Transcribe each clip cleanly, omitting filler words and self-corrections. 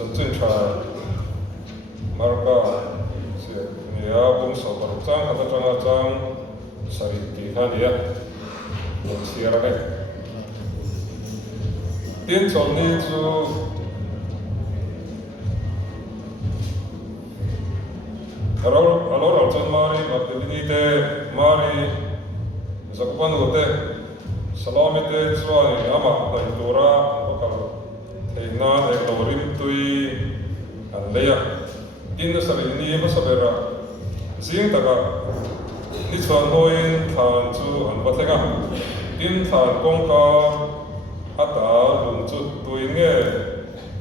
chân chân trai marka sẽ nia bung sầu bờ trăng hạt trăng trăng sari kỳ khăn nia bung xia ra đây tiên chọn đi chú alor chân mari bapelini te mari zakupan gote salami te chuan ama lai tura bakal theina eklorim tui an leya in sari ni ma sabera jing taka ni chuan hoin than chu an patlenga in than kongka ata lung chu tui nge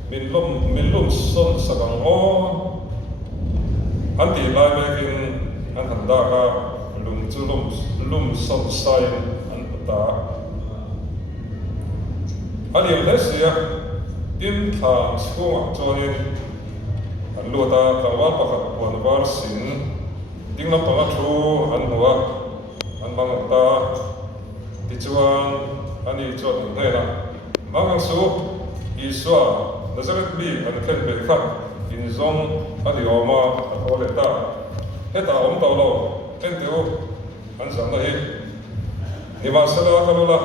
min lum son sakang o an ti lai mekin an handa ka lung chu lum son sai an ta ani lesia in tha skua chuanin an luata kawal pakhat puan var sin dinglam panga thu an huwa an bang ta ti chuan ani chuan hena mangang su iswa nazaret bi an khen be khat in zong ani oma ole ta heta om tawlo en tiu an sang na hi ni ma sala kalula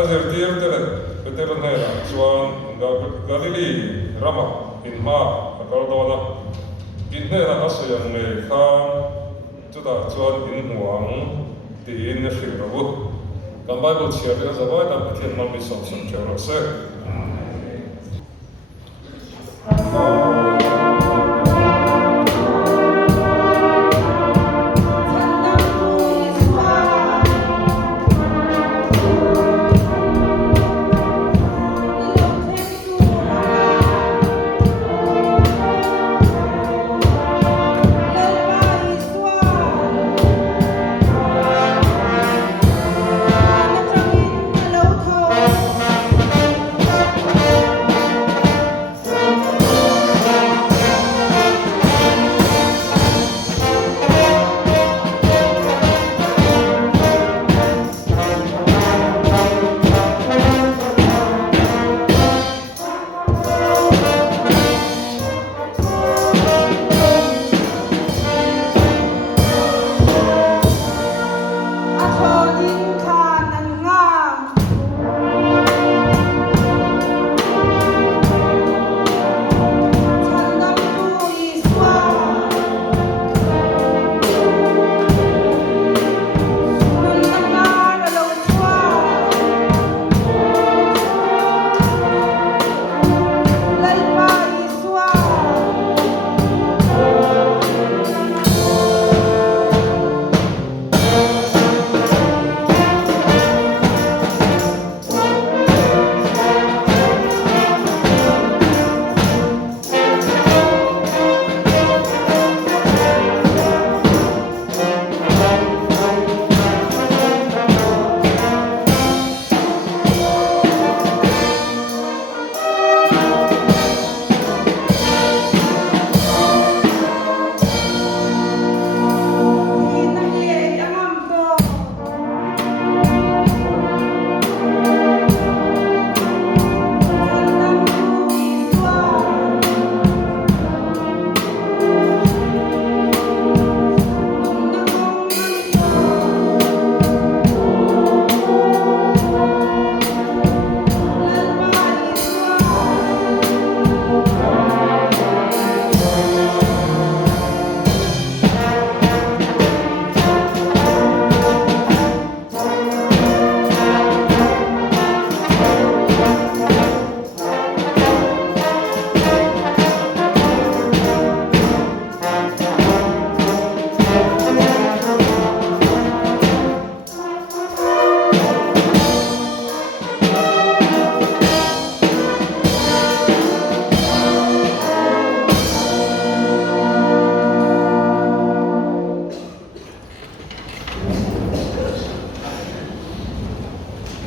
azir tier tele veteran hera chuan galili rama in ma akaldona in hera asuyang me kha chuta chuan in huang ti in hrirobu kan bible chia te zawai tam pathian mam mi som som chero se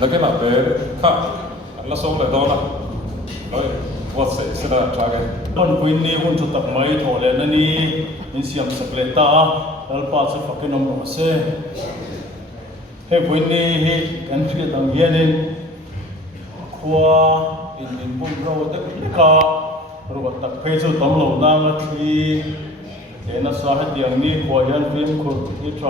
Lagena be kha la som le dona oi what say sida trage on puinni hun chu tak mai thole na ni in siam sakleta alpa chu fakinom ro se he puinni hi kan thri dang hianin khua in bum ro tak ka rồi tập phê cho tấm lầu nam là thì để nó sao hết tiếng đi của dân viên của đi trả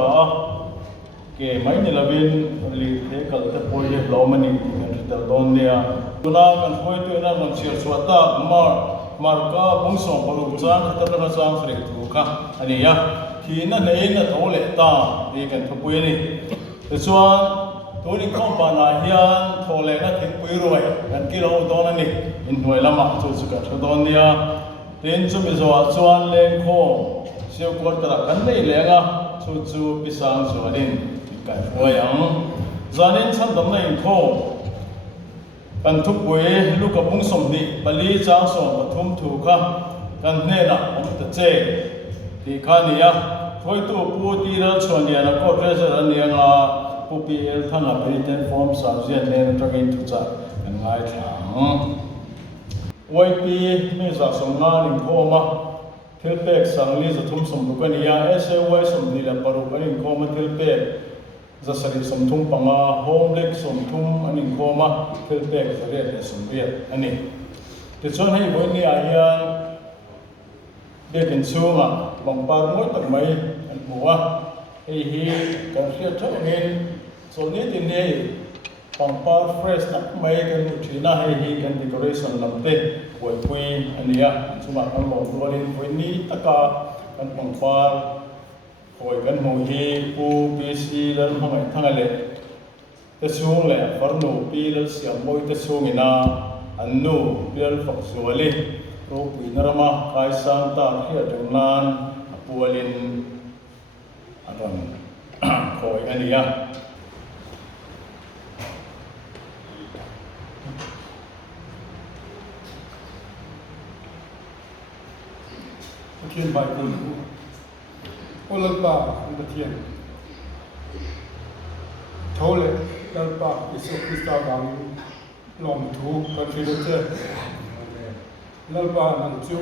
cái mấy này là viên lì thế cả cái bồi hết lâu mà nhìn cái tờ đồn này à tụi nó cần phơi tụi nó còn chia sẻ ta mà có bung sòng vào lục trang cái tờ nó trang phảiถูกค่ะอันนี้อ่ะที่นั่นเองนะโทเลตาดีกันทุกปีนี่แต่ส่วนตัวนี้ข้อปัญหาเฮียนโทเลนะถึงปีรวยกันกี่เราโดนนั่นนี่อินหน่วยละหมาดจุดสุดก็โดนเนี่ยเต็นจุดมิสวาส่วนเลี้ยงโคเชี่ยวกวดตระกันได้เลี้ยงอ่ะจุดพิสังส่วนนี้กันหัวยังจานินฉันทำในโคกันทุกปีลูกกับมุ้งสมดีบริจาคส่งปฐมถูกค่ะกันเนี่ยนะผมจะเจที่ข้านี่อ่ะคอยตัวผู้ที่เราชวนเนี่ยนะก็เรื่องจะเนี่ยนะผู้ปีเอลท่านอ่ะเป็นเต็มฟอร์มสามเสียนเนี่ยจะกินทุกจากกันง่ายทางวัยปีไม่จะส่งงานอินโคมาเทลเป็กสังลีจะทุ่มสมดุกันเนี่ยเอสเอวัยสมดีแล้วปรุกันอินโคมาเทลเป็กจะสริสมทุ่มปังอาโฮมเล็กสมทุ่มอันอินโคมาเทลเป็กจะเรียนสมเรียนอันนี้แต่ส่วนให้วันนี้อายันเด็กเป็นช่วงอ่ะบางปาร์มวยตัดไม้อันบัวไอ้ฮีการเสียเท่าเงินส่วนนี้ทีนี้บางปาร์เฟรชตัดไม้กันที่น่าให้ฮีกันดีคอเรชั่นลำเต้หวยปุยอันนี้อ่ะช่วงกันบอกตัวนี้วันนี้ตะกากันบางปาร์หวยกันโมฮีปูปีซีแล้วทำไมทั้งอะไรแต่ช่วงแหละฟาร์โนปีแล้วเสียงมวยแต่ช่วงนี้นะอันนู้เปลี่ยนฝักสวยเลยรูปวินารมาไอซันตาเฮียดงนานปัวลินอันนั้นคอยอันนี้อ่ะเทียนใบคุณโอลังปาอันเทียนโทเลลังปาอิสุคริสตาบางลมทูกันฟิลเตอร์lalpa nang chu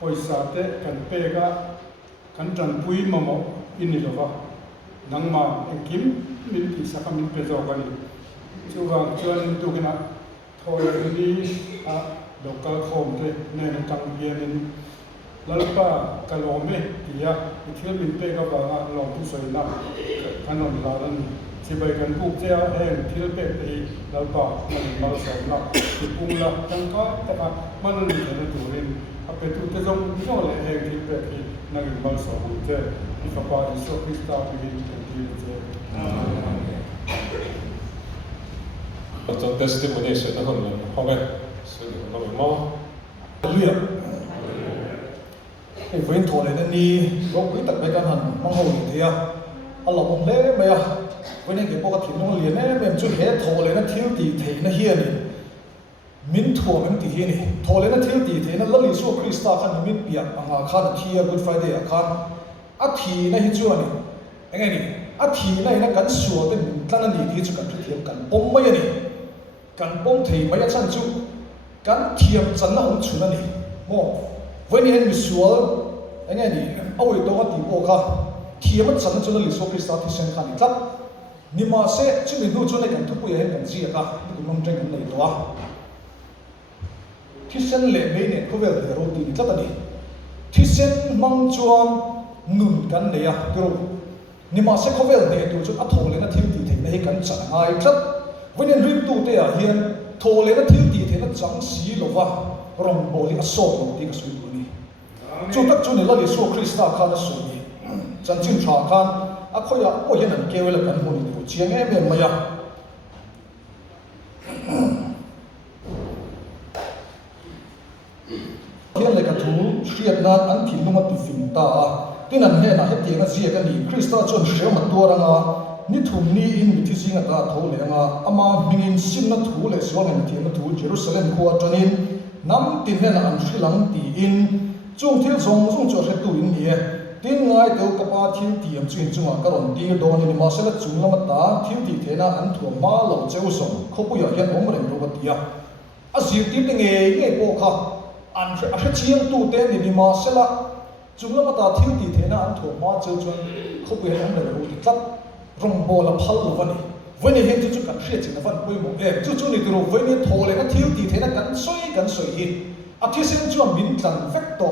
poisa te kan pega kan tran pui mamo inilova nangma engkim min ki sakamin pezo kani chuwa chuan tukina thole ni a local khom te ne tang bianin lalpa kalome kia ithil min pega ba lom tu soina kanon laran sibai kan buk tia en thil pe te lalpa man mal soina pungla tangka taka man ni na turin apetu te jong no le en thil pe ki nang mal so te ifapa iso krista pi ti te 어떤 테스티모니에서 나오는 hom에 너무 뭐 luyện cái với thổ này nên đi gốc quý tật bây giờ hẳn mong hồ thì à anh lộc ông lẽ bây giờ với nên cái bộ cái thìn nó liền ấy mình chút hết thổ này nó thiếu tỷ thế nó hiền này min thua mình tỷ hiền này thổ này nó thiếu tỷ thế nó lấy lý số Krista khăn min bịa bằng khăn kia Good Friday khăn á thì nó hết chưa này anh nghe này á thì này nó gắn sủa tên mình tăng lên thì chú cần thiệp cần bom mấy này cần bom thì mấy chân chú cần thiệp chân nó không chịu này mò với những người sủa anh nghe này ôi tôi có tìm bộ cả thiệp mất chân nó chú nó lý số Krista thì xem khăn này nhưng mà sẽ chứ mình nuôi cho này cần thúc bụi hay cần gì cả cũng mong tranh cần này đó thì xem lệ mấy này có vẻ là rồi thì rất là đi thì xem mong cho nụn cần này à rồi nhưng mà sẽ có vẻ là này tôi cho ắt thổ lên nó thiếu tỷ thế này cần chẳng ai rất với nên rip tu thế à hiện thổ lên nó thiếu tỷ thế nó chẳng xí lo va rong bồ li assault lo đi cái suy nghĩ chúng ta cho nên là lý số Krista khăn nó suy nghĩ chẳng chừng trả khăn à khôi à ôi hiện kêu là cần một điều chiang em em mày à hiện là cái thú siết nát ăn thịt luôn mà tụi phim ta tin anh nghe là hết tiếng là gì cái gì Krista chọn sửa mặt tua rằng à nít thùng ni in bị thi sinh ta thấu lệ rằng à ama mình xin nó thú lệ xuống anh tiếng nó thú Jerusalem qua cho nên nắm tin nghe là anh Sri Lanka in chung thiếu dùng cho hết tụi in nhỉ tin ngay từ các bạn thiếu tiền chuyên chung à các bạn tiền đồ này mà sẽ là chung lắm ta thiếu tiền thế nào anh thua má lẩu chéo sống không bao giờ hiện ông mình đâu có tiền à gì tiền thì nghe bộ khác anh sẽ chiang tu tên thì mà sẽ là chung lắm ta thiếu tiền thế nào anh thua má chéo chung không bao giờ hiện ông mình đâu có tiền rong bò là phal luôn vậy với này hiện chúng cần sẽ chỉ là phần bôi một em chú này từ với này thua này nó thiếu tiền thế nào cần xoay hi Atisen chuan min tlan vek to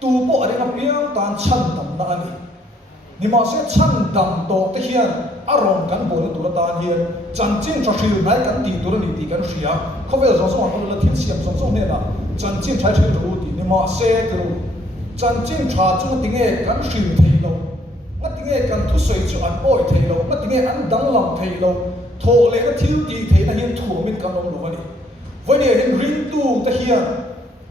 tu po adinga piang tan chan dam na ani nima se chan dam to te hian arong kan bol tur tan hian chan chin tra thil nai kan ti tur ni ti kan ria khovel zo so an la thil siam som so ne na chan chin thai thil ru ti nima se tu chan chin tha chu tinge kan hrim thei lo na tinge kan thu soi chu an oi thei lo na tinge an dang lam thei lo tho le na thil ti thei na hian thu min kan lo ani voi ne hin rin tu te hian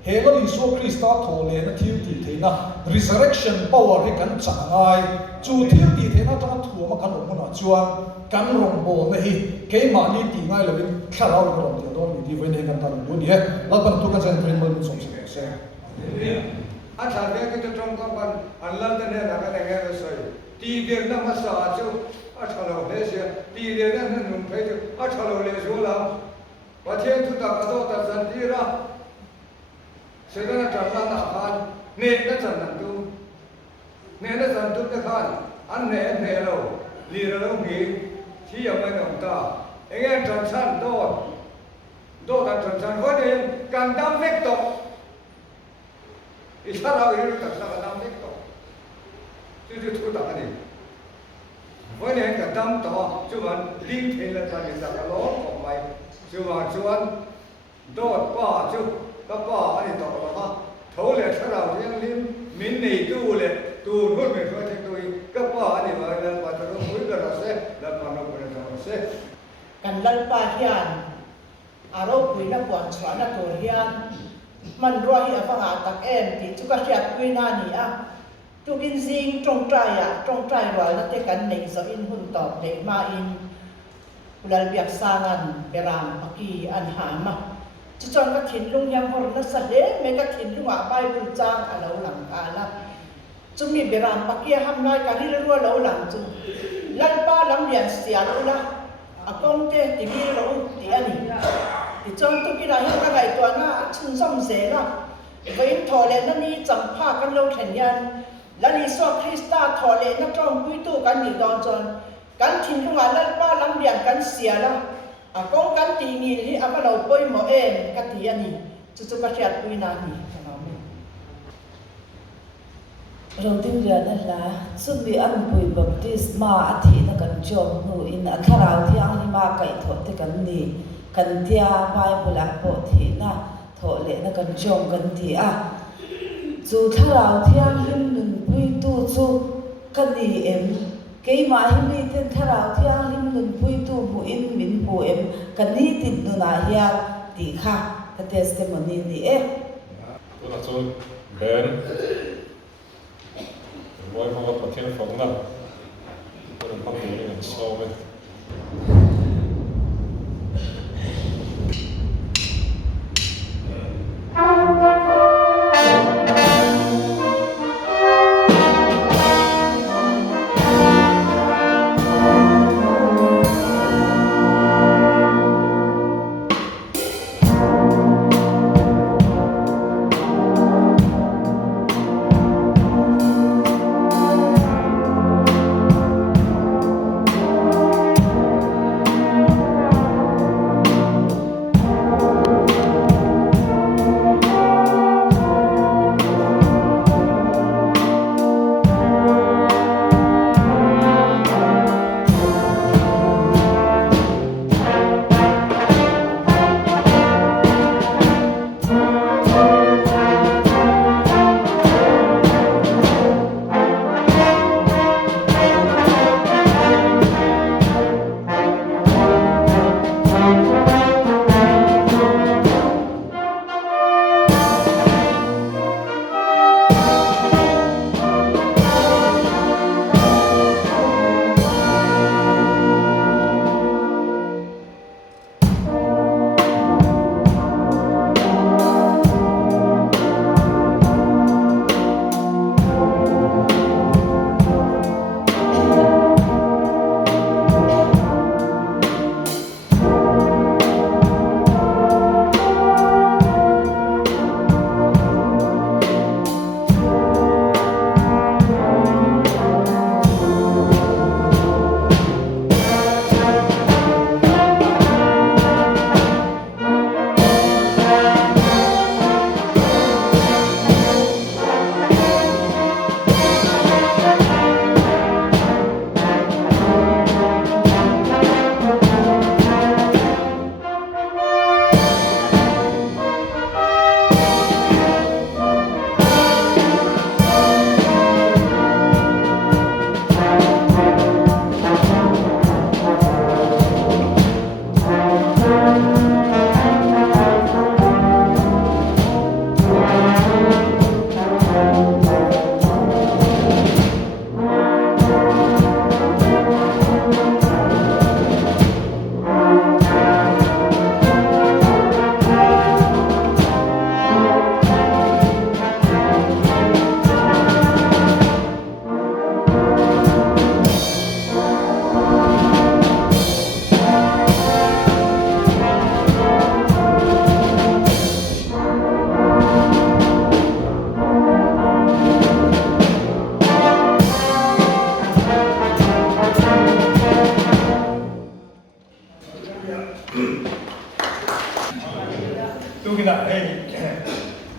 Hela Isu Krista thole na thil ti theina resurrection power he kan changai chu thil ti theina ta thu ma kan ro na chuan kan rong bo na hi ke ma ni ti ngai lo in khalau ro ti do ni ti ven he kan ta lu ni he la ban tu ka chen prin mal som se a thar ve ke trong ka ban an lan ta ne na ka ne ga so ti ge na ma sa chu a thalo le se ti ge na nu phe chu a thalo le so la wa thiên tu ta ka do ta san ti ra sẽ có trần lan nào khan nè nó trần lan tu nè nó trần tu nó khan anh nè đâu lì đâu nghỉ chỉ ở bên ông ta anh em trần san đô ta trần san có đi càng đam vết tộc ít sao đâu ít càng sao đam vết tộc chứ thu ta cái gì với nè càng đam tộc chứ mà linh thì là thành người ta cái lỗ của mày chứ mà chứ anh đô qua chứ các bà anh tỏ là thấu lệ sao nào thì anh liên mình này tu lệ tu nuốt mình thôi thì tôi các bà anh mà là bà thằng mũi cái là sẽ là bà nó cái là sẽ kan lalpa hian aro puina puan chhuana tur hian man ro hi awanga tak em ti chu ka hriat puina ni a tukin zing tong trai roi na te kan nei zo in hun top le ma in ulal biak sangan beram paki an hama chu chon ka thin lung yang hor na sa le me ka thin lunga bible chang alo lang ala chumi beram paki ham nai ka ri ro lo lang chu lalpa lam lian sia ula akong te ti mi lo ti ani ti chon tu ki la hi ka gai to na chun som se la vein thole na ni champha kan lo thlen yan lani so krista thole na trong pui tu kan ni don chon kan thin lunga lalpa lam lian kan sia la akong kan ti mi hi aka lo poi mo em ka ti ani chu chu ka hriat pui na ni rồi tin rằng là xuân bị ăn bùi baptisma à thì nó cần chôm nu in à thà rào thì anh ma cậy thọ thì cần đi cần tia Bible là bộ thì na thọ lệ nó cần chôm cần thì à dù thà rào thì anh him nung bùi tu chu cần đi em cái mà him đi tên thà rào thì anh him nung bùi tu mu in min bu em cần đi tin nu na hian thì khác cái testimony đi em tôi là tôi Ben moi mo ka pathian phong na ko ram pa ni na so me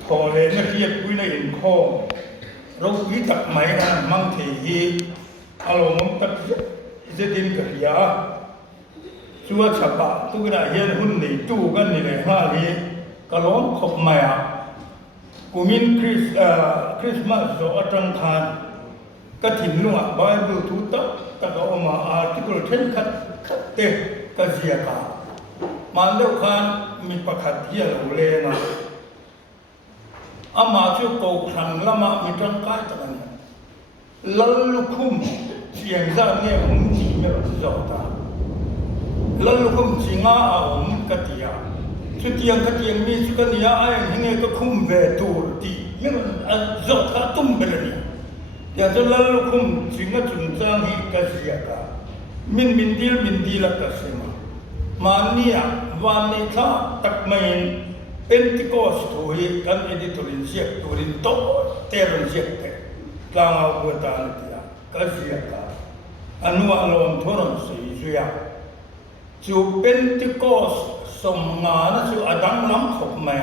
พอเลยนักเรียนคุยในอินโคเราวิจักไหมนะมังเทีอารมณ์ตักจะดินกับยาชัวฉบับตัวนั้นเห็นหุ่นในตู้กันนี่เลยฮะนี่ก็ร้องขบมากูมินคริสต์มาสโอตังทานก็ถิ่นลุงไบเบิลทุตักตะก็ออกมาอาร์ติเคิลเช่นคัดเตะก็เสียกามันเดียวกันมีประคัดเที่ยวเลยนะอามาช่วยโกครั้งละมามีจังกายตะกันลัลลุคุมเสียงจากเนี่ยผมจีไม่รู้จักตาลัลลุคุมจิงาอาผมกัตยาชุดยังกัตยังมีสุกันยาไอ้เงี้ยก็คุมเวตูดียังจักตาตุ้มเบลนี่อย่างจะลัลลุคุมจิงาจุนจางฮิกัสยากามินดีละกัสมามาเนี่ยวันนี้ท่าตักไม่เป็นที่ก็สตูดิกันเอดิทอรินเสียตูรินโตเตรินเสียเตกลางเอาบัวตาลที่ละกัสยากาอันว่าเราทนสีจุยจูเป็นที่ก็สมงานจูอดังล้ำขบมา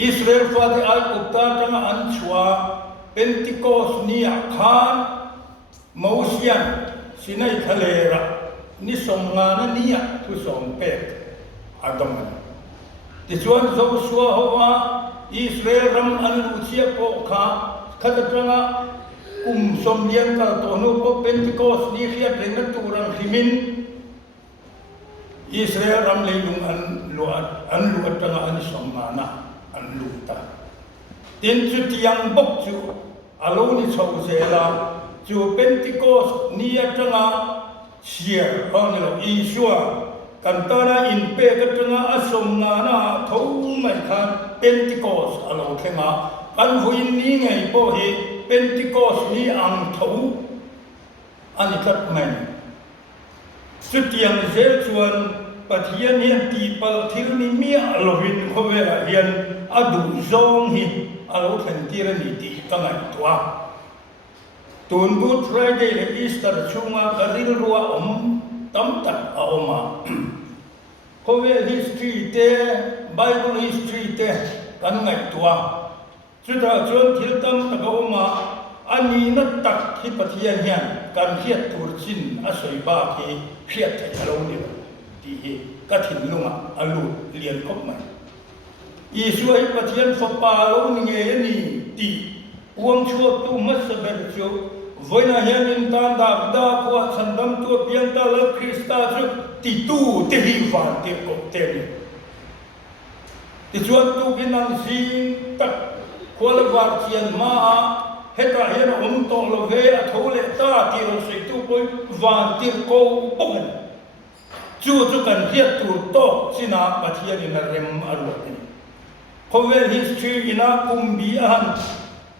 อิสราเอลฟ้าที่อัลกุตาจังอันชัวเป็นที่ก็สเนี่ยขานมูเซียนสินัยทะเลระนี่สมงานเนี่ยทุสมเป็ดอดัมที่ชวนจะชัวหัวอิสราเอลรำอันลุเชียโปขาขัดจังกุมสมเลียงกับตัวนู้นเป็นที่ก็สนี่เรียกเรื่องตัวรังหิมินอิสราเอลรำเลยลุงอันลุจังอันสมงานอันลุตาเต็นจุดยังบกจูอารมณ์นี่ชาวเซลาจูเป็นที่ก็นี่จังเชียร์อันนี้อิชัวกันตานะอินเปกจังอัสมงานทุ่มไม่ขาดเป็นที่ก็อารมณ์แข็งกันหุยนี่ไงพอเหเป็นที่ก็นี่อังทุ่มอันนี้คัดไม่สุดยังเซลชวนปะเทียนเฮียนตีปะทิลนิมีอารวินเขาเวลาเฮียนอดูจงหิอารมณ์ทันทีระนิตีตั้งไงตัวตูนบูทไรเดย์อีสเตอร์ช่วงกระดิ่งรัวตั้มตัดเอามาเขาเวล history เตะ Bible history เตะกันไงตัวสุดท้ายจนทิลตั้มตะเอามาอันนี้นัดตักที่ปะเทียนเฮียนการเขียนตัวจินอาศัยบาคีเขียนให้เราเนี่ยที่กฐินลุงอาลูเรียนครบไหมอีช่วยปะเทียนฝปาเราเนี่ยนี่ตีวงชั่วตู้มัสเบลจูวันนี้เห็นอินทานดาขวาสันดำตัวเพียงตาลคริสต์จูตีตู้ตีหิวันตีกบเตนี่ที่ชวนตู้กินนังซีตักขวาละวาเทียนมาเฮตาเห็นตองโลเวอทูเลตาที่เราใส่ตู้ไปวันตีโกปุ่นจู่กันเทียตัวโตสินาปะเทียนในเรมอารมณ์ Hovel history ina kumbi ahan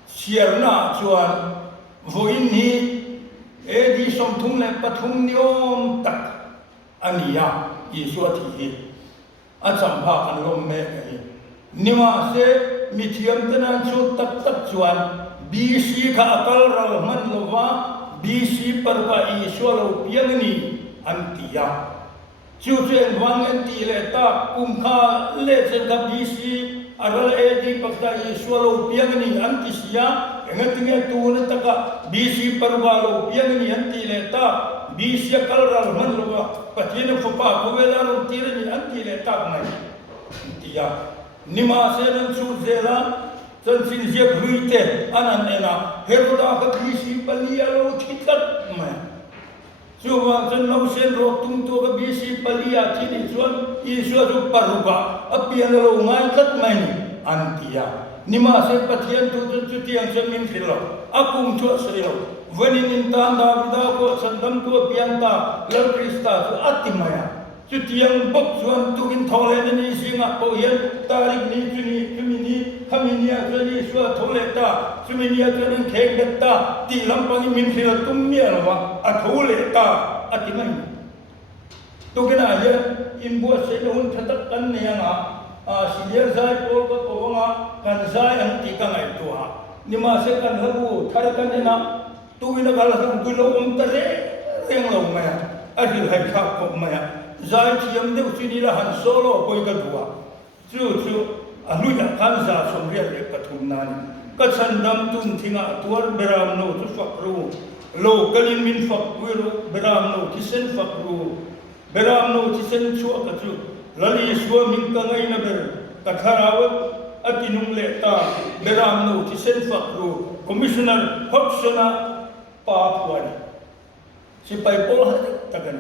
sierna chuan voin hi edi som thum le pathum niom tak ania Yesu thi acham pha kan lom me hi nima se mithiam tanan chu tak chuan BC kha akal ral man lova BC parwa Yesu lo piangni antia chu chen wang anti le ta kum kha le chen ka BC aral edi pakta Yesu lo piangni anti sia engatinge tu na taka BC parwa lo piangni anti le ta BC akal ral man lova patina fopa ko vela ro tirani anti le ta mai antia nima se nan chu zela chân xin diệt hủy tệ anh em nào hết đó các bí sĩ Bali alo thích tất mà chú hoàng chân lâu sen rồi tung tua các bí sĩ Bali à chỉ để xuân Yesu rồi paruka ấp biên alo ngay tất mày anh tia nhưng mà sẽ bắt hiện tu tiang chân min phil lo akum chúa sri lo vẫn in tan da vida ko chân đâm tua biên ta lal Krista tu atimaya chú tiang bốc xuân tu in thọ lên nên sinh ngạc bảo hiền tarik ni chú ni kaminia jadi suatu tholeta suminia jadi khegetta ti lampang min phila tummia lawa atholeta atimai to kena ya imbu se don thatak kan ne nga senior zai pol ko tonga kan zai ang ti ka ngai tua nima se kan habu thar kan na tu ina gal kan gulo tare reng lo ma ahil hai kha ko ma zai chiam de chini la han solo koi ka dua chu aluya kan za somria le pathum nan ka chandam tun thinga tuar beram no tu fakru lo kalin min fakru beram no kisen fakru beram no kisen chu ka chu lali swa min ka ngai na ber ka tharawat atinung le ta beram no kisen fakru commissioner hoksona pa puan si pai pol ha tagan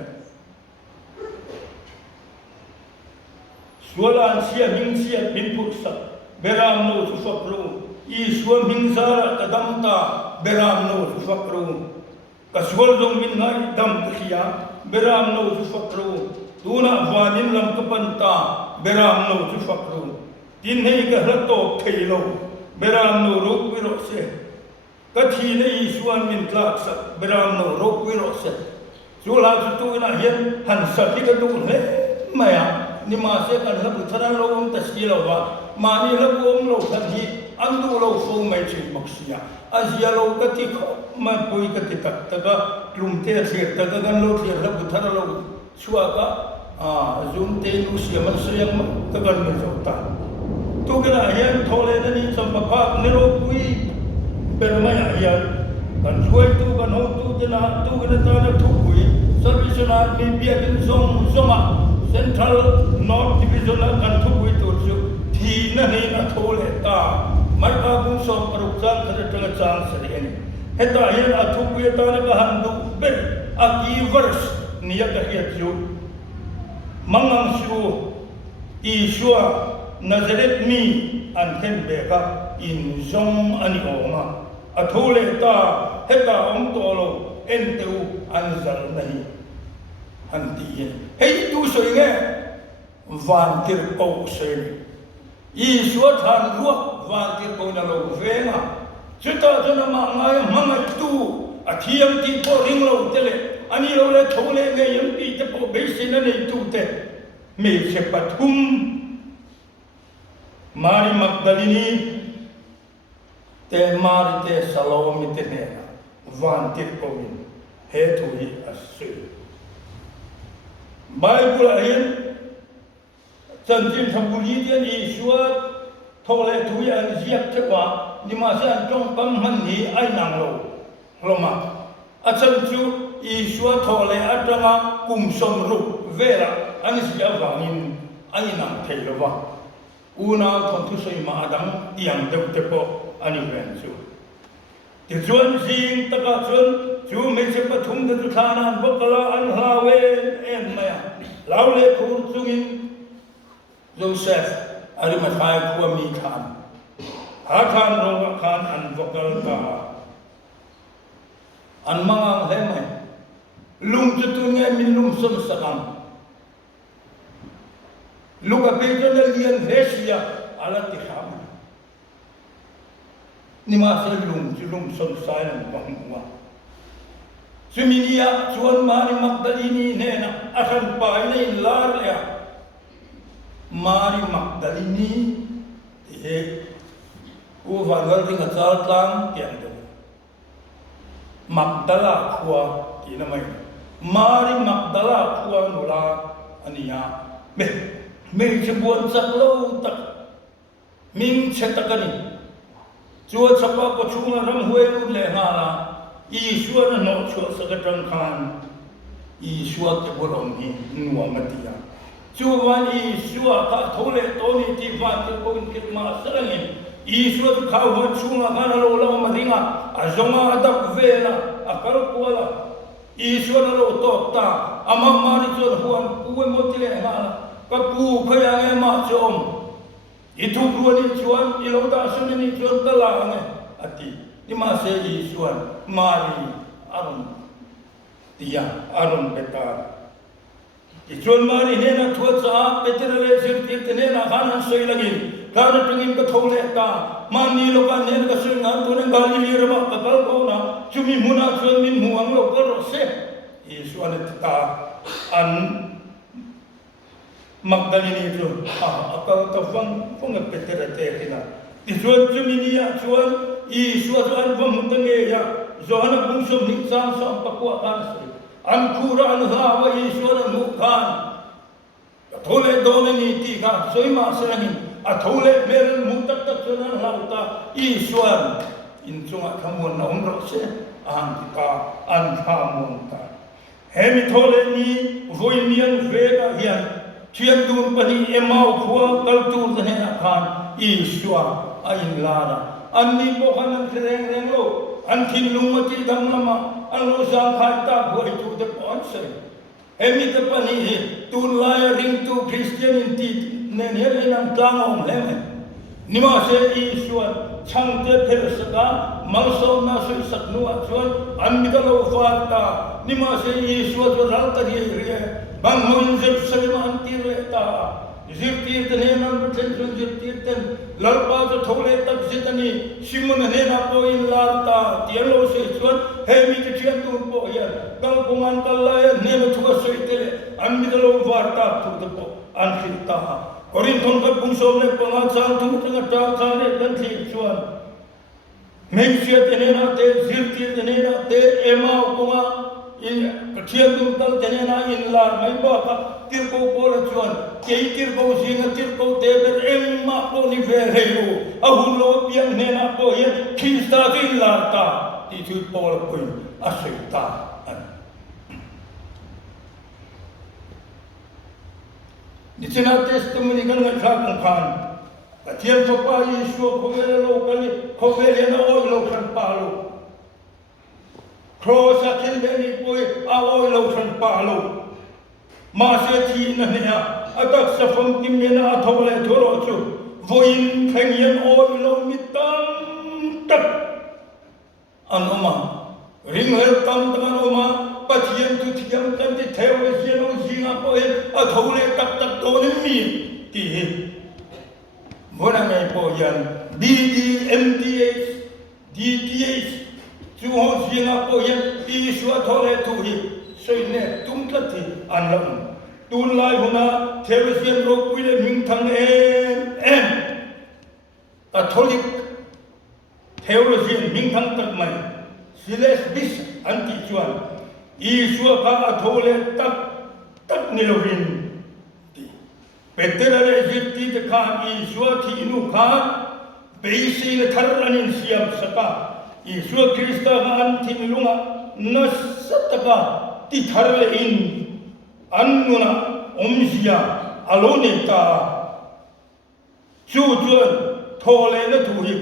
Sualan sia min sia bin pursa beram no tu fakru I suam min zara kadamta beram no tu fakru ka sual dong min ngai dam khia beram no tu fakru tuna vanin lam kapanta beram no tu fakru tin nei ka hrato theilo beram no rok wiro se ka thi nei suam min tlak sa beram no rok wiro se sula tu na hian han sa ti ka du le maya ni ma se kan la bu tharan lo om tasila wa ma ni la bu om lo than hi an du lo fo mai chi maksia azia lo ka ti kho ma poi ka ti tak ta ga tlum te se ta ga gan lo ti la bu tharan lo chua ka zum te lu sia man se yang ma ka gan me zo ta tu ga hian thole na ni cham pa pha ne ro pui per ma ya ya kan chuai tu kan ho tu te na tu ga ta na thu pui service na ni bia kin zong zoma Central North Division kan thu bui tu chu thi na nei na thole ta marka bung som paruk jang khare tala chang sari en heta hian a thu bui ta na ka han du ber a ki vers niya ka hiat chu mangang shu I shua Nazareth mi an them be ka in zong ani oma a thole ta heta om to lo en tu an zal nahi han ti hei tu soi nge van tir po sen I suat han ruak van tir po na lo venga chuta jana ma ngai mangai tu a thiam ti po ring lo tele ani lo le thole nge yam ti te po be sin nei tu te me se pathum Mari Magdalini te mari te Salome te ne van tir po he tu hi asu Bible ahin chantin thambuli dian I suat thole thui an ziak chwa ni ma san tong kam man ni ai nang lo loma a chan chu I suat thole atanga kum som ru vera an sia wangin ai nang thei wa una thon thu sei ma dang tiang deu te po ani ven chu ti chuan jing taka chuan chu me se pathum de thana bokala an hawe en maya laule khur chungin Joseph Arimathai Kwami Khan Khan Ronga Khan an vokal ka an mangang he mai lung chu nge min lum som sakam luka pe jo na lian hesia ala ti kham ni ma se lum som sai na bangwa Suminia chuan Mari Magdalini ne na asan pa nei lar le Mari Magdalini he u vangal ring achal tlang tiang de Magdala khua ki na mai Mari Magdala khua nula ania me chebuan sak lo tak ming chetakani chua chapa ko chunga ram huai u le nga la Ishua na no chua sakatang khan Ishua ke bolong ni nuwa matia chuwan Ishua ka thole toni ti va ti ko ke ma sarangin Ishua ka ho chunga kana lo la maringa azonga adak vela akar kuala Ishua na lo to ta ama mari chon huan kuwe motile ma ka pu khaya nge ma chom itu ruani chuan iloda sunni chon tala nge ati ni ma se Ishua Mari Arun Tia Arun Beta Ichon Mari Nena Tuatsa Petrele Sirtit Nena Hanan Soy Lagin Kana Tungin ka thole ta Mani Lokan Nena ka Sungan Tunan Galili Rama Kakal Kona Chumi Muna Chun Min Muang Lokal Rose Ishwan Ta An Magdalini Chun Akal Tafang Funga Petrele Tekina Ichwan Chuminia Chuan Ishwa Chuan Vamutange Ya Zohana Bungsom Niksam Sam Pakua Kansi An Kura An Hawa Ishwa Mukhan Thole Dole Ni Tika Soima Serangin a thole mel mu tak tak chuan lauta i suan in chunga khamun na umro se ang tika an khamun ta hemi thole ni voi niang vega hian chian dun pani emau khua kal tu ne khan i sua a in lara an ni bo khan reng reng lo an thin lungati dam lama an lo sang khan ta boi tu de pon se hemi te pani hi tu lai ring tu christianity ne ne nam tlang le ni ma se i sua chang te phel saka mal so na su sak nu a chuan an mi ka lo fa ta ni ma se i sua jo ral ta ri ri bang mun je se ma an ti le ta zir ti te ne nam chen chen zir ti ten lal pa jo thole tak se ta ni simun ne na po in lar ta ti lo se chuan he mi ke chian tu po ya kal bungan kal la ne ma thu so te le an mi ka lo fa ta thu te po an khit ta Korin thon ka bung som le panga chang thum tanga ta chang le kan thi chuan meng sia te ne na te zir ti te ne na te ema panga in thiam dum tal te ne na in lar mai ba ka tir ko ko la chuan ke tir ko sing tir ko te ber emma po ni ve re lu a hun lo pian ne na po ye khista ti lar ta ti chu po la po a se ta ni china testimony kan ngai thak kan ka thiam so pa Yesu ko vele lo kan ko vele na oi lo kan pa lo cross a ken le ni poi a oi lo kan pa lo ma se thi na ne a atak sa fam kim ne na thole thoro chu voin kheng yen oi lo mi tam tak anoma ring hel tam tam anoma pathiam tu thiam kan ti thewe sian ong singa po he a thole tak tak to ni mi ti mona ngai po yan BDMDH DTH chu ho singa po yan i su thole tu hi soi ne tum tla thi an lam tun lai huna thewe sian ro pui le ming thang em a tholik thewe sian ming thang tak mai siles bis anti chuan Isua ka athole tak tak nilovin ti petra le jiti de khan Isua thi nu khan beisi le tharanin siam saka Isua Krista han thin lunga nasataka ti tharle in annuna omsia alone ta chu chuan thole na thu hi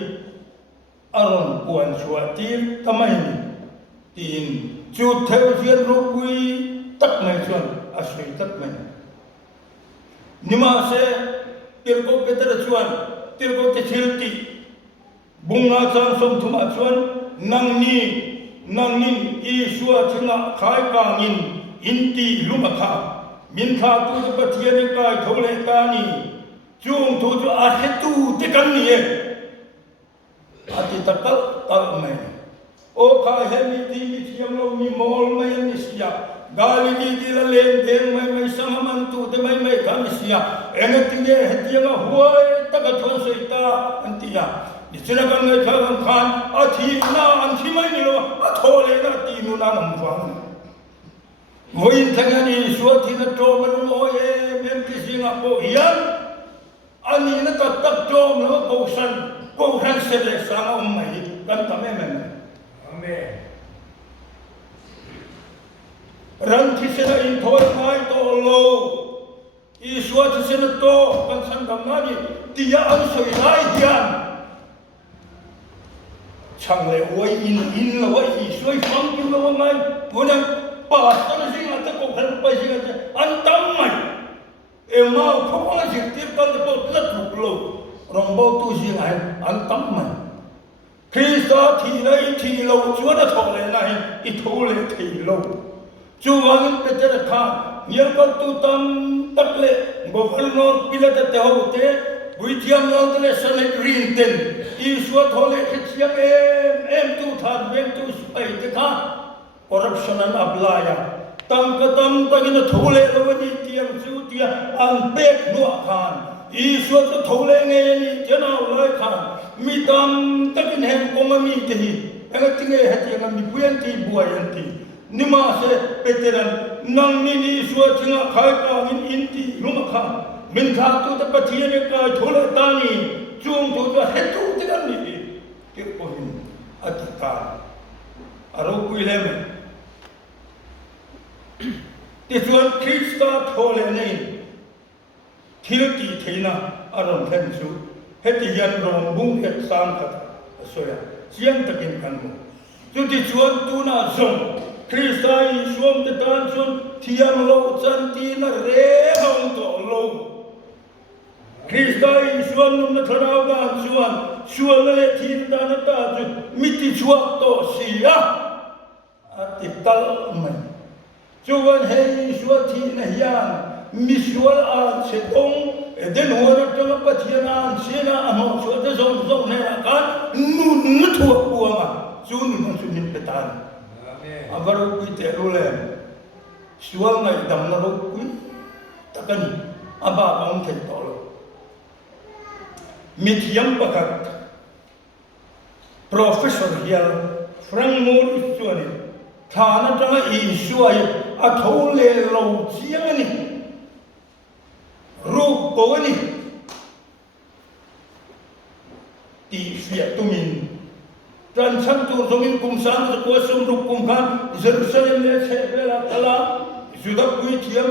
aron puan suwa ti tamai ni tin chu theo duyên ro quy tất này chuan a sui tất này nima se tirko petra chuan tirko te thilti bunga chang som thuma chuan nangnin i suwa thina khai kangin inti luma kha min kha tu pathian kai thole ka ni chung thu chu a hetu te kan ni e ati takal tal mai o kha hemi ti mi thiam lo mi mol mai ni sia gali di la len den mai samaman tu te mai kan sia ene tinge hetianga huai taka thon soita antia ni china kan ngai thang khan a thi na an thi mai ni lo a thole na ti nu na nam wang voin thangani so thi na to ma lo e mem ki singa po hian ani na ta tak tom lo ko san se le sa mai kan ta me Amen. Ran thi sena in thoi mai to lo Isua thi sena to kan san dam na ni tia an soi lai hian chang le oi in lo oi Isua fam kim lo ngai puna pa tan sing at ko khan pa sing an tam mai e ma pho la jik tir kan po la thuk lo rong bo tu sing ai an tam mai Krista thi nei thi lo chúa đã thọ lệ này ít thô lệ thi lo chúa vẫn để cho được thà nhiều con tu tâm tất lệ bộ phận non pila để theo thế buổi chiêm non để sanh green ten Isua thọ lệ hết chiêm em tu than em tu spay thế thà corruption an ablaya tam cái tâm ta cái nó thô lệ lo đi tiêm chú tiêm ăn bếp nua khan Isua cho thô lệ nghe ni cho nào lời khan mi tam takin hem koma mi tehi anga tinge hati anga mi buyanti buayanti nima se peteran nang ni suwa tinga khai ka in inti luma kha mình thà tu ta bắt thiên cái thô lệ ta ni chuông tu ta hết tu thế này cái của mình atika aro quy lem thì chuan Christa thô lệ này thiếu kỳ thế na aron thêm chú hết thì dân rồng bung hết sang thật rồi riêng ta kinh căn mù chú thì chuan tu na rồng Christa Yeshua te tan chuan thiam lo chan ti na re hong to lo Christa Yeshua num na tharau ga chuan suale thin ta na ta chu miti chuak to sia ati tal mai chuan he Yeshua thi na hian misual an se tong den hora tanga pathiana an sena amo chu te zong zong ne ka nu thu puanga chu nu chu min petan abaru kui te rule sual ngai dam na ro kui takan aba ong the to lo mithiam pakat professor hial frank morris chuani thana tanga I suai a thole lo chiang ni ru bo ni ti fia tumin dan santu zomin kumsan ko sum ru kumkan Jerusalem le se bela kala juda kui thiam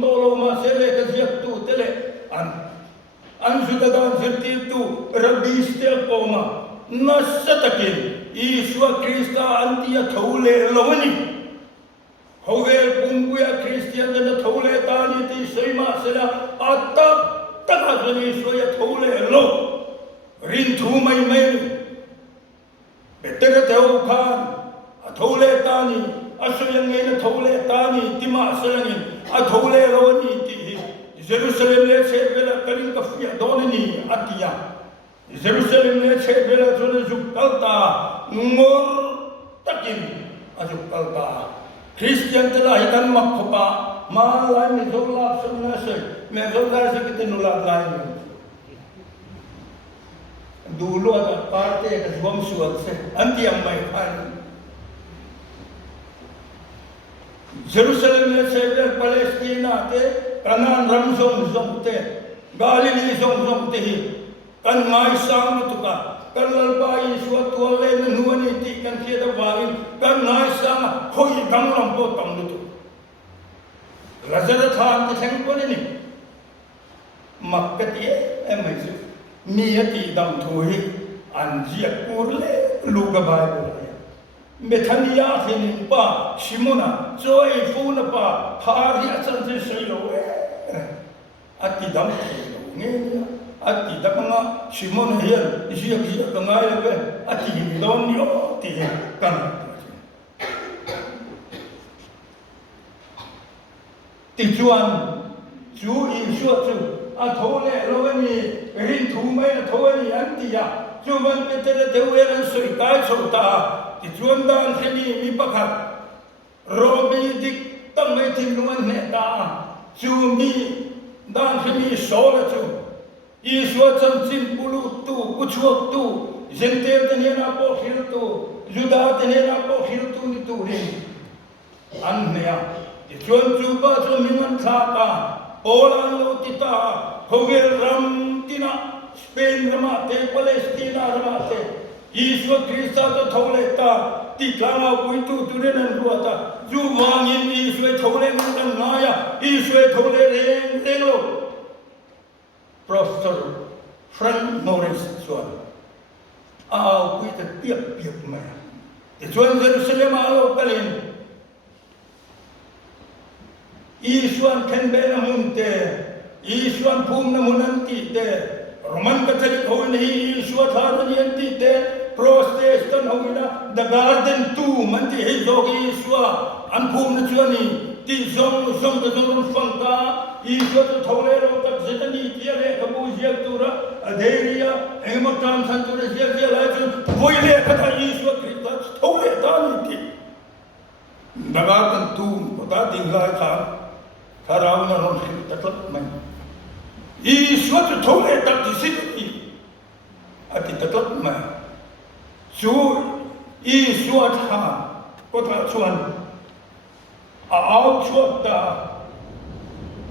to lo ma se le ka ziak tu tele an juda dan zirti tu rabbi stel koma nasatakin Iswa Krista antia thole lawani hovel pumbuya Christian na thole tani ti seima sela atap takazani soya thole lo rin thu mai better teu khan athole tani asuyang na thole tani tima selangin athole lawani ti Jerusalem le se bela kalin ka fia donani atia Jerusalem le che bela chone jukalta ngor takin ajukalta Christian tela hitan makhopa ma lai me zola samna se me zola se kitinula lai dulu ada parte ka suam suat se anti ang mai khan Jerusalem le che bela Palestina te Canaan ram te Galilee zong te hi kan ngai sang tu ka kan lalbai suatu le nuani ti kan sia da warin kan ngai sang hoi dang lam po tam tu lazara than ti thang ko ni makkati mai su mi ati dam thui an jia kur le lu ga bai ko methania hin pa simona joy fu na pa hari achan se sei lo ati dam nge ati dakanga simon hian isia ka ngai le ati don yo ti kan ti chuan chu I shuat chu a thole lo ni rin thu mai na thole an ti ya chu ban te te de we ran sui kai chota ti chuan dan khani mi pakhat robi dik tam mai tin nuan ne ta chu mi dan khani so la chu Iswa chan chin pulu tu kuchuak tu jenter tene na po khil tu juda tene na po khil tu ni tu rin an nea ti chuan chu ba chu mingan tha ka ola lo ti ta hogel ram tina Spain rama te Palestina rama te Iswa Krista to thole ta ti klanga pui tu tu ren an ruata ju wangin Iswa thole nan na ya Iswa thole reng lo Professor Frank Morris chuan kui ta piap mai ti chuan Jerusalem alo kalin Isuan khen be na mun te Isuan phum na mun an ti te Roman Catholic ho ni Isua thar ni an ti te Protestant ho na the garden tu man ti he jogi Isua an phum na chuan ni ti zong da zong fang ka Isua to thole ro tak zetani kia le kabu jiak tura aderia emotan santura jiak la chu voile kata Isua Krista thole ta ni ti daga kan tu ta ding la kha tharau na ron khil taklat mai Isua to thole tak ti sit ati taklat mai chu Isua tha ko ta chuan a out chuat ta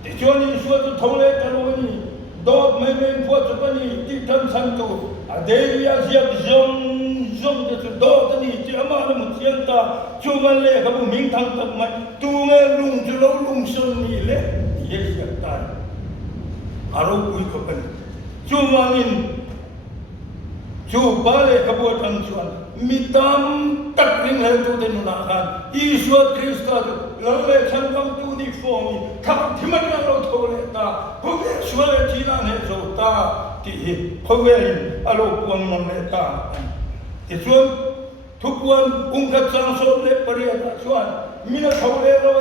ติชวนอิสวาตุทงเลตโลนี่ดอกไม่เป็นพวกจุกันนี่ที่ทำสันตุอเดียเสียจงจะสุดดอกนี่ที่อามาลมุเชียนตาชูมันเล่กับมิงทางตักมันตัวเงลุงจุลลุงชนนี่เล่เยสตาอารมณ์คุยกับมันชูมันอินชูบาเล่กับวัวทั้งชวนมิตามตักริงเลยตัวเดนุนากันอิสวาคริสต์เราเล่ฉันต้องตัวนี้ฟองทำที่มันเราโทเลตาพวกเราช่วยที่นั่นให้โจตาที่พวกเราอารมณ์ควงมันเลตาที่ชวนทุกวันอุ้งกับสังสมเลปริยาชวนมีนักโทเลเรา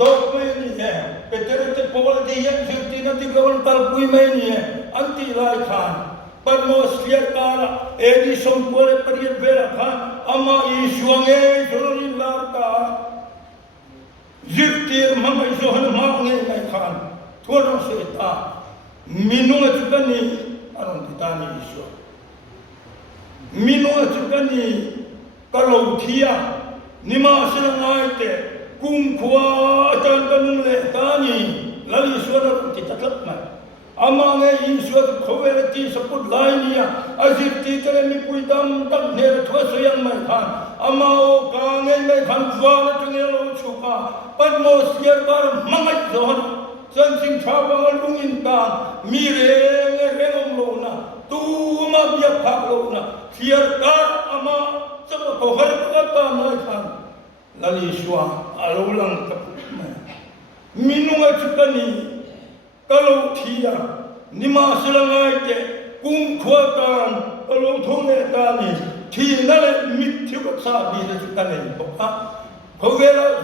ดอกไม่นี่แหละเป็นเรื่องที่พวกเราที่ยังสุดที่นั่นที่เราตัดปุยไม่นี่อันที่ไล่ขันปัจจุบันเสียการเอดิสมบูรณ์ปริยาเวลาขันอามาอิสวงเอจุลนิลาตาZikir mamai zohan magne mai khan thora seta minunga chukani aron kitani iso minunga chukani kalauthia nima sinangaite kum khwa atan kanung le tani lali swara kitatlat mai amange iswa khoverati saput lainia azikti tere mi puidam tak ner thwasayang mai khan amao kange mai khan wala tunelo chuka padmo siar bar mangai zon san sing thawangal lungin ta mi rengom lo na tu ma bia phak lo na siar kar ama sab ko har ka ta mai khan lali shwa alulang ta minunga chukani kalau dia nima selangai te kum khuatan kalau thone tani thi nale mit thiu ka sa bi le chukane ha Hovela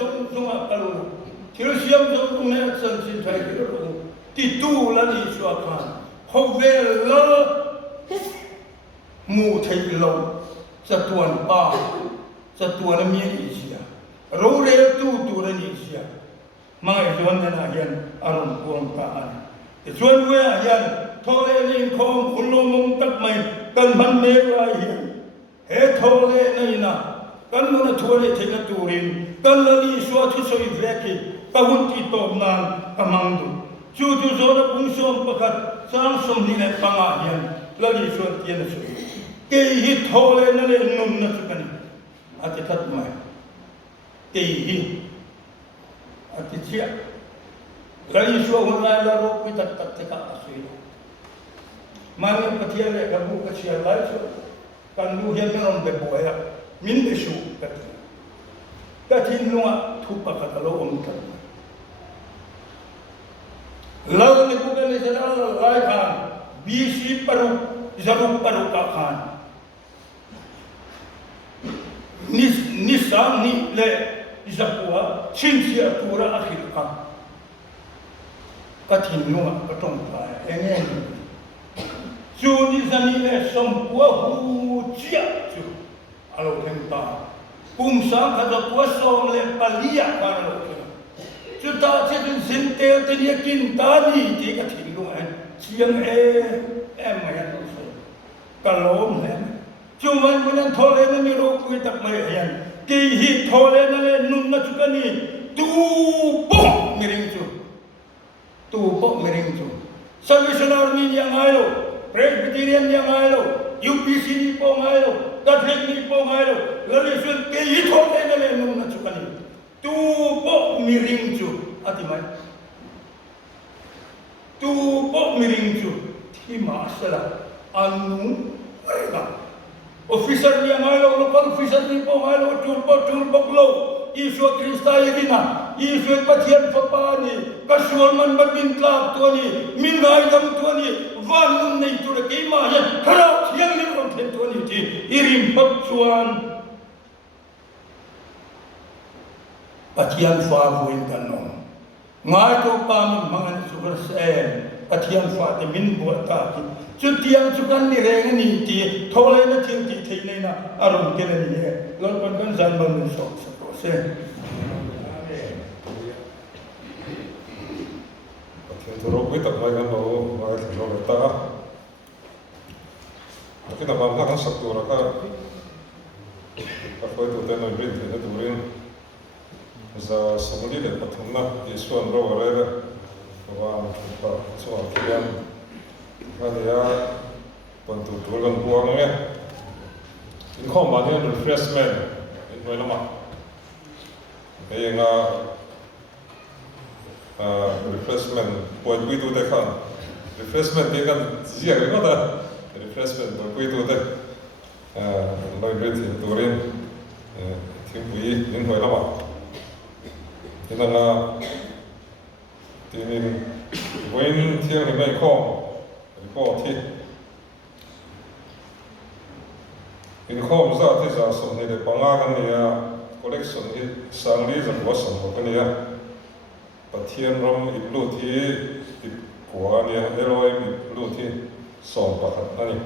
zung kalau kira siam zung ne san sin thai kira ti tu la ni chua khan hovela mu thai lo satuan pa satuan mi isia ro re tu la ni isia mai zon na hian aron kuang ta an ti chuan we hian thole ning khom khulum tak mai kan ban me ra hian he thole nei na kan mana thole thena turin kan lali swa thu soi veki pahun ti tom nan kamangdu chu zona pungsom pakat sang som ni le panga hian lali swa tian so ke hi thole na le num na chukani ati that mai ke hi ati chia lali swa hunai la ro pi tak te ka asui mani patia le ka bu ka chia lai so kan lu hian non be boya min be shu ka tin lunga thu pa ka lo om ta law ni bu ka ni sala lai khan bc paru zaru paru ka khan ni sam ni le zakwa chin sia tura akhir ka ka tin lunga ka tong pa engen chu ni zani le som kwa hu chia chu alo thenta kum sang kha kwa som le palia ka lo chu ta che din sin te te ni kin ta ni ti ka thin lu an chiang em ma ya so ka lom le chu man mun thole na mi ro ku tak mai hian ki hi thole na le nun na chu ka ni tu bo miring chu Salvation Army yang ayo Presbyterian yang ayo UPC ni po ayo Catholic ni po ayo lalu sun ke ito na le nung na chukani tu po miring chu ati mai tu po miring chu thi ma sala anu rega officer ni ayo local officer ni po ayo tur po lo Isu Krista yagina Isu pathian papani kasual man bagin klap tuani mingai dam tuani van mun nei tu ke ma ya khara thiang ni ron then tuani ti irim pap chuan pathian fa buin kanon ngai to pa min mangan sugar sen pathian fa te min bo ta ki chu tiang chu kan ni reng ni ti thole na thing ti thei nei na aron ke ni lon pan kan zan ban so se Turo kui tak mai kan lo mai lo ta tapi tak paham kan satu orang kan apa itu tenor print itu turin za sumuli le pathumna isuan ro re wa pa so kian hania pantu tulan buang nge in khom ma ne refreshment in noi lama e nga refreshment boy bui tu de khan refreshment de kan zia ga da refreshment boy bui tu de noi re thi turin thing bui in noi lama ina nga tinin wen thiang ni mai khom ko thi in khom za te za som ni de panga kan ni ya collection hi sangri zan wa sam ko ni ya pathian rom iblu thi kwa ni LOM iblu thi som pa khat ani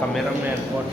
cameraman for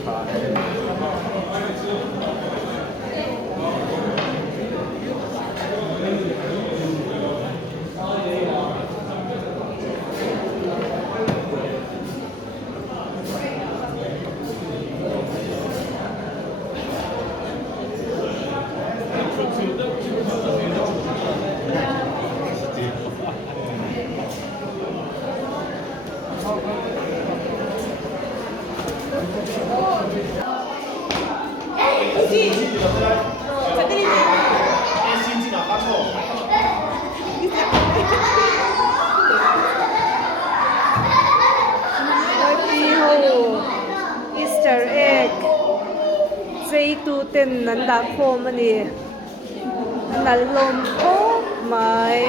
Easter egg dây tu tên nắn đã khô mà nè nắn lom ô máy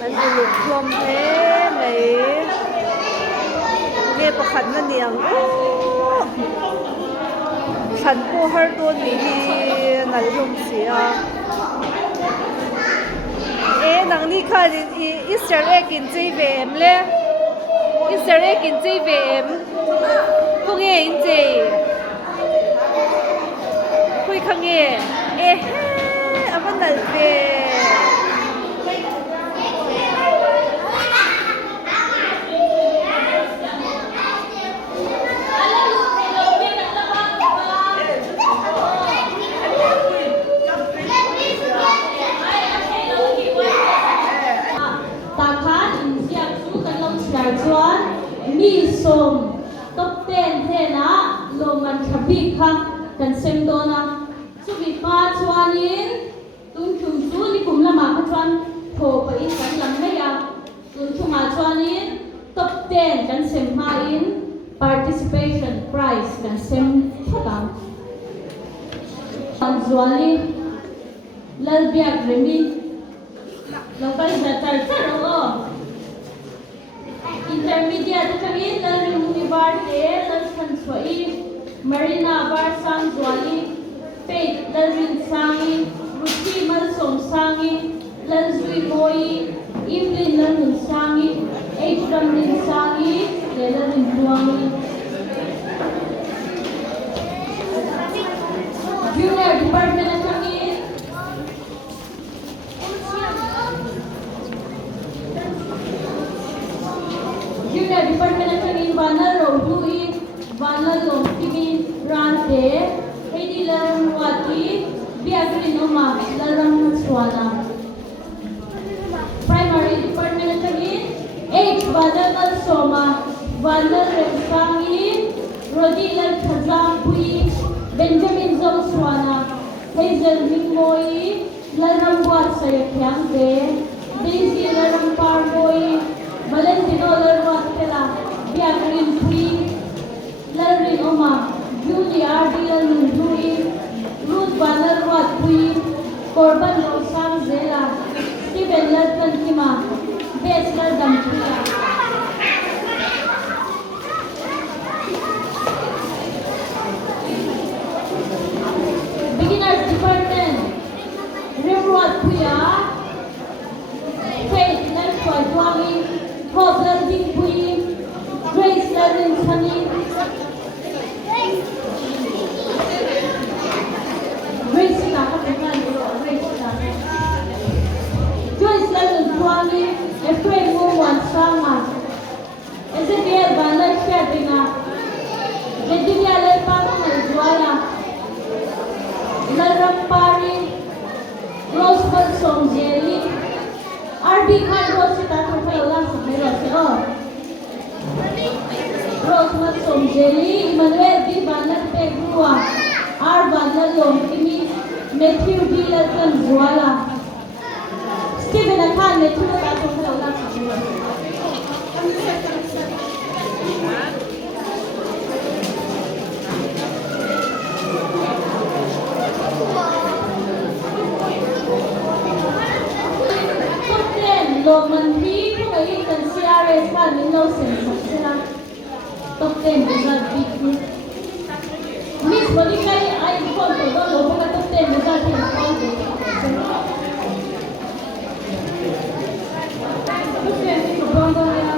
nắn lục lom thế này nghe bạc khăn mà nè khăn cô hơi đôn thì nắn lom xí à nang ni kha Easter egg in dây về em le Easter egg in dây về em không nghe in dây khui không nghe anh vẫn nở về mi som top 10 thế na lo man khabi kha kan sem do na chu bi pa chuanin tun chum chu ni kum lama kha chuan tho pa in kan lam me ya tun chuma chuanin top 10 kan sem ma in participation prize kan sem thadang Anzuali Lalbiak Remi Local Zatar Taro Intermediate kami Lalung Univarte Lalsan Swai Marina Bar Sang Zuali Faith Lalrin Sangi Ruchi Malsom Sangi Lalzui Moi Evelyn Lalun Sangi H. Ramlin Sangi Lalrin Duangi Junior Department of kami Junior Department of kami Vanal Rohui Vanal Lomtibi Rante Heidi Laram Wati Biagrin Oma Laram Swana Primary Department of kami H. Vanal Soma Vanal Remsangi Rodilal Khazam Pui Benjamin Zoswana Hazel Mingmoi Laram Wat Sayakyang De Daisy Laram Parboy Valentino Larwat Kela Biagrin Pui Larrin Oma Julie R.D. Lalundui Ruth Banarwat Pui Korban Rosang Zela Stephen Larkan Kima Beslar Dampuya Beginners Department Rimrod Puya Faith Lalkwai Dwami Hope Larding Pui Grace Larding Chani Grace Nakapungan Grace Joyce Larding Dwami Ephraim Mumwan Sama Ezekiel Banal Shadinga Jedivya Lepang Najwala Narampari Rosebud Songjeli RB Khan Rosita Tupela Samiroseo Rosebud Songjeli Emmanuel B. Banal Pegrua R. Banal Lomkimi Matthew B. Lalkan Zuala Stephen Khan Matthew Tupela Samiroseo Lord Manpi kung ay kan CRS ka nino sensa sila top 10 result big group Miss Monica ay konto do lo ka top 10 result hin konto Kuya ko bongo ya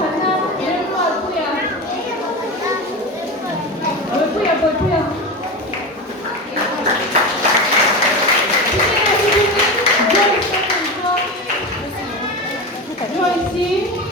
kana ero kuya Kuya Joyce